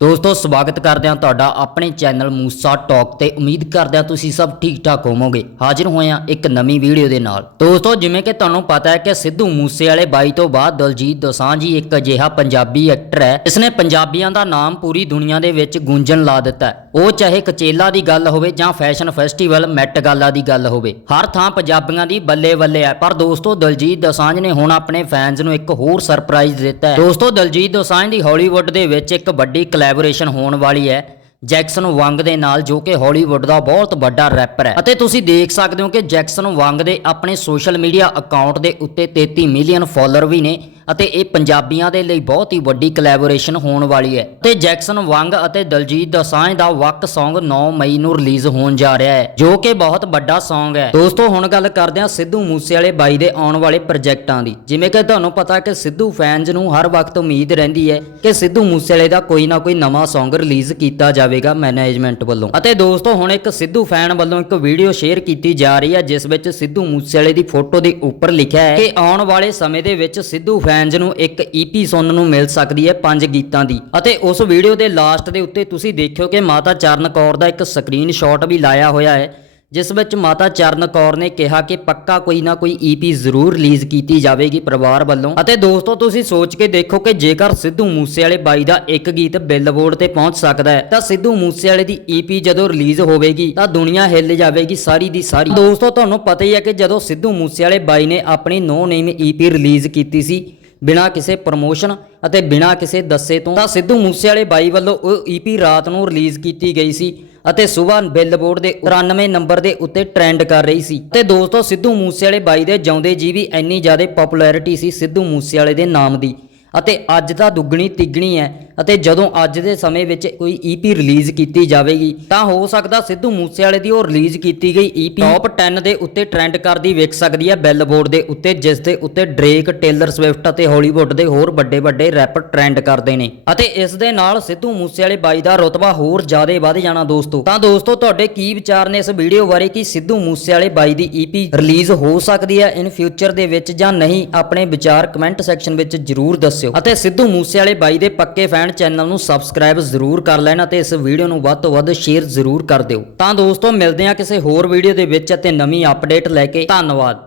ਦੋਸਤੋ, ਸਵਾਗਤ ਕਰਦੇ ਹਾਂ ਤੁਹਾਡਾ ਆਪਣੇ ਚੈਨਲ ਮੂਸਾ ਟਾਕ ਤੇ ਉਮੀਦ ਕਰਦੇ ਹਾਂ ਤੁਸੀਂ ਸਭ ਠੀਕ ਠਾਕ ਹੋਵੋਗੇ। ਹਾਜ਼ਰ ਹੋਏ ਹਾਂ ਇੱਕ ਨਵੀਂ ਵੀਡੀਓ ਦੇ ਨਾਲ। ਦੋਸਤੋ, ਜਿਵੇਂ ਕਿ ਤੁਹਾਨੂੰ ਪਤਾ ਹੈ ਕਿ ਸਿੱਧੂ ਮੂਸੇ ਵਾਲੇ ਬਾਈ ਤੋਂ ਬਾਅਦ ਦਲਜੀਤ ਦੋਸਾਂਝ ਹੀ ਇੱਕ ਅਜਿਹਾ ਪੰਜਾਬੀ ਐਕਟਰ ਹੈ ਇਸਨੇ ਪੰਜਾਬੀਆਂ ਦਾ ਨਾਮ ਪੂਰੀ ਦੁਨੀਆ ਦੇ ਵਿੱਚ ਗੂੰਜਣ ਲਾ ਦਿੱਤਾ ਹੈ। ਉਹ ਚਾਹੇ ਕਚੇਲਾ ਦੀ ਗੱਲ ਹੋਵੇ ਜਾਂ ਫੈਸ਼ਨ ਫੈਸਟੀਵਲ ਮੈਟ ਗਾਲਾ ਦੀ ਗੱਲ ਹੋਵੇ, ਹਰ ਥਾਂ ਪੰਜਾਬੀਆਂ ਦੀ ਬੱਲੇ ਬੱਲੇ ਹੈ। ਪਰ ਦੋਸਤੋ, ਦਲਜੀਤ ਦੋਸਾਂਝ ਨੇ ਹੁਣ ਆਪਣੇ ਫੈਨਸ ਨੂੰ ਇੱਕ ਹੋਰ ਸਰਪ੍ਰਾਈਜ਼ ਦਿੱਤਾ ਹੈ। ਦੋਸਤੋ, ਦਲਜੀਤ ਦੋਸਾਂਝ ਦੀ ਹਾਲੀਵੁੱਡ ਦੇ ਵਿੱਚ ਇੱਕ ਵੱਡੀ ਕੋਲੈਬੋਰੇਸ਼ਨ ਹੋਣ ਵਾਲੀ ਹੈ। ਜੈਕਸਨ ਵੰਗ ਦੇ ਨਾਲ ਜੋ ਕਿ ਹਾਲੀਵੁੱਡ ਦਾ ਬਹੁਤ ਵੱਡਾ ਰੈਪਰ ਹੈ। ਅਤੇ ਤੁਸੀਂ ਦੇਖ ਸਕਦੇ ਹੋ ਕਿ ਜੈਕਸਨ ਵੰਗ ਦੇ ਆਪਣੇ ਸੋਸ਼ਲ ਮੀਡੀਆ ਅਕਾਊਂਟ ਦੇ ਉੱਤੇ 33 ਮਿਲੀਅਨ ਫਾਲੋਅਰ ਵੀ ਨੇ। ਅਤੇ ਇਹ ਪੰਜਾਬੀਆਂ ਦੇ ਲਈ ਬਹੁਤ ਹੀ ਵੱਡੀ ਕੋਲੈਬੋਰੇਸ਼ਨ ਹੋਣ ਵਾਲੀ ਹੈ। ਤੇ ਜੈਕਸਨ ਵੰਗ ਅਤੇ ਦਲਜੀਤ ਦੋਸਾਂਝ ਦਾ ਵਕ Song 9 ਮਈ ਨੂੰ ਰਿਲੀਜ਼ ਹੋਣ ਜਾ ਰਿਹਾ ਹੈ, ਜੋ ਕਿ ਬਹੁਤ ਵੱਡਾ Song ਹੈ। ਦੋਸਤੋ, ਹੁਣ ਗੱਲ ਕਰਦੇ ਹਾਂ ਸਿੱਧੂ ਮੂਸੇਵਾਲੇ ਬਾਈ ਦੇ ਆਉਣ ਵਾਲੇ ਪ੍ਰੋਜੈਕਟਾਂ ਦੀ। ਜਿਵੇਂ ਕਿ ਤੁਹਾਨੂੰ ਪਤਾ ਕਿ ਸਿੱਧੂ ਫੈਨਸ ਨੂੰ ਹਰ ਵਕਤ ਉਮੀਦ ਰਹਿੰਦੀ ਹੈ ਕਿ ਸਿੱਧੂ ਮੂਸੇਵਾਲੇ ਦਾ ਕੋਈ ਨਾ ਕੋਈ ਨਵਾਂ Song ਰਿਲੀਜ਼ ਕੀਤਾ ਜਾਵੇਗਾ ਮੈਨੇਜਮੈਂਟ ਵੱਲੋਂ। ਅਤੇ ਦੋਸਤੋ, ਹੁਣ ਇੱਕ ਸਿੱਧੂ ਫੈਨ ਵੱਲੋਂ ਇੱਕ ਵੀਡੀਓ ਸ਼ੇਅਰ ਕੀਤੀ ਜਾ ਰਹੀ ਹੈ, ਜਿਸ ਵਿੱਚ ਸਿੱਧੂ ਮੂਸੇਵਾਲੇ ਦੀ ਫੋਟੋ ਦੇ ਉੱਪਰ ਲਿਖਿਆ ਹੈ ਕਿ ਆਉਣ ਵਾਲੇ ਸਮੇਂ ਦੇ ਵਿੱਚ ਸਿੱਧੂ ਫੈਨਸ ਨੂੰ ਇੱਕ ਈਪੀ ਸੁਣਨ ਨੂੰ ਮਿਲ ਸਕਦੀ ਹੈ ਪੰਜ ਗੀਤਾਂ ਦੀ। ਅਤੇ ਉਸ ਵੀਡੀਓ ਦੇ ਲਾਸਟ ਦੇ ਉੱਤੇ ਤੁਸੀਂ ਦੇਖਿਓ ਕਿ ਮਾਤਾ ਚਰਨ ਕੌਰ ਦਾ ਇੱਕ ਸਕਰੀਨਸ਼ਾਟ ਵੀ ਲਾਇਆ ਹੋਇਆ ਹੈ, ਜਿਸ ਵਿੱਚ ਮਾਤਾ ਚਰਨ ਕੌਰ ਨੇ ਕਿਹਾ ਕਿ ਪੱਕਾ ਕੋਈ ਨਾ ਕੋਈ ਈਪੀ ਜ਼ਰੂਰ ਰਿਲੀਜ਼ ਕੀਤੀ ਜਾਵੇਗੀ ਪਰਿਵਾਰ ਵੱਲੋਂ। ਅਤੇ ਦੋਸਤੋ, ਤੁਸੀਂ ਸੋਚ ਕੇ ਦੇਖੋ ਕਿ ਜੇਕਰ ਸਿੱਧੂ ਮੂਸੇਵਾਲੇ ਬਾਈ ਦਾ ਇੱਕ ਗੀਤ ਬਿਲਬੋਰਡ ਤੇ ਪਹੁੰਚ ਸਕਦਾ ਹੈ, ਤਾਂ ਸਿੱਧੂ ਮੂਸੇਵਾਲੇ ਦੀ ਈਪੀ ਜਦੋਂ ਰਿਲੀਜ਼ ਹੋਵੇਗੀ, ਤਾਂ ਦੁਨੀਆ ਹਿੱਲ ਜਾਵੇਗੀ ਸਾਰੀ ਦੀ ਸਾਰੀ। ਦੋਸਤੋ, ਤੁਹਾਨੂੰ ਪਤਾ ਹੀ ਹੈ ਕਿ ਜਦੋਂ ਸਿੱਧੂ ਮੂਸੇਵਾਲੇ ਬਾਈ ਨੇ ਆਪਣੀ ਨੋ ਨੇਮ ਈਪੀ ਰਿਲੀਜ਼ ਕੀਤੀ ਸੀ ਬਿਨਾਂ ਕਿਸੇ ਪ੍ਰਮੋਸ਼ਨ ਅਤੇ ਬਿਨਾਂ ਕਿਸੇ ਦੱਸੇ ਤੋਂ, ਤਾਂ ਸਿੱਧੂ ਮੂਸੇਵਾਲੇ ਬਾਈ ਵੱਲੋਂ ਉਹ ਈਪੀ ਰਾਤ ਨੂੰ ਰਿਲੀਜ਼ ਕੀਤੀ ਗਈ ਸੀ ਅਤੇ ਸਵੇਰ ਬਿਲਬੋਰਡ ਦੇ 93 ਨੰਬਰ ਦੇ ਉੱਤੇ ਟ੍ਰੈਂਡ ਕਰ ਰਹੀ ਸੀ। ਤੇ ਦੋਸਤੋ, ਸਿੱਧੂ ਮੂਸੇਵਾਲੇ ਬਾਈ ਦੇ ਜਿਉਂਦੇ ਜੀ ਵੀ ਇੰਨੀ ਜ਼ਿਆਦਾ ਪਪੂਲੈਰਿਟੀ ਸੀ ਸਿੱਧੂ ਮੂਸੇਵਾਲੇ ਦੇ ਨਾਮ ਦੀ ਅਤੇ ਅੱਜ ਤਾਂ ਦੁੱਗਣੀ ਤਿੱਗਣੀ ਹੈ। ਅਤੇ ਜਦੋਂ ਅੱਜ ਦੇ ਸਮੇਂ ਵਿੱਚ ਕੋਈ ਈਪੀ ਰਿਲੀਜ਼ ਕੀਤੀ ਜਾਵੇਗੀ, ਤਾਂ ਹੋ ਸਕਦਾ ਸਿੱਧੂ ਮੂਸੇਵਾਲੇ ਦੀ ਉਹ ਰਿਲੀਜ਼ ਕੀਤੀ ਗਈ ਈਪੀ ਟੌਪ 10 ਦੇ ਉੱਤੇ ਟ੍ਰੈਂਡ ਕਰਦੀ ਵੇਖ ਸਕਦੀ ਹੈ ਬਿਲਬੋਰਡ ਦੇ ਉੱਤੇ, ਜਿਸ ਦੇ ਉੱਤੇ ਡ੍ਰੇਕ ਟੇਲਰ ਸਵਿਫਟ ਅਤੇ ਹਾਲੀਵੁੱਡ ਦੇ ਹੋਰ ਵੱਡੇ ਵੱਡੇ ਰੈਪਰ ਟ੍ਰੈਂਡ ਕਰਦੇ ਨੇ। ਅਤੇ ਇਸ ਦੇ ਨਾਲ ਸਿੱਧੂ ਮੂਸੇਵਾਲੇ ਬਾਈ ਦਾ ਰੁਤਬਾ ਹੋਰ ਜ਼ਿਆਦਾ ਵੱਧ ਜਾਣਾ ਦੋਸਤੋ। ਤਾਂ ਦੋਸਤੋ, ਤੁਹਾਡੇ ਕੀ ਵਿਚਾਰ ਨੇ ਇਸ ਵੀਡੀਓ ਬਾਰੇ? ਕਿ ਸਿੱਧੂ ਮੂਸੇਵਾਲੇ ਬਾਈ ਦੀ ਈਪੀ ਰਿਲੀਜ਼ ਹੋ ਸਕਦੀ ਹੈ ਇਨ ਫਿਊਚਰ ਦੇ ਵਿੱਚ ਜਾਂ ਨਹੀਂ? ਆਪਣੇ ਵਿਚਾਰ ਕਮੈਂਟ ਸੈਕਸ਼ਨ ਵਿੱਚ ਜਰੂਰ ਦੱਸਿਓ। ਅਤੇ ਸਿੱਧੂ ਮੂਸੇਵਾਲੇ ਬਾਈ ਦੇ ਪੱਕੇ ਫੈਨ ਚੈਨਲ ਨੂੰ ਸਬਸਕ੍ਰਾਈਬ ਜ਼ਰੂਰ ਕਰ ਲੈਣ ਅਤੇ ਇਸ ਵੀਡੀਓ ਨੂੰ ਵੱਧ ਤੋਂ ਵੱਧ ਸ਼ੇਅਰ ਜ਼ਰੂਰ ਕਰ ਦਿਓ। ਤਾਂ ਦੋਸਤੋ, ਮਿਲਦੇ ਹਾਂ ਕਿਸੇ ਹੋਰ ਵੀਡੀਓ ਦੇ ਵਿੱਚ ਅਤੇ ਨਵੀਂ ਅਪਡੇਟ ਲੈ ਕੇ। ਧੰਨਵਾਦ।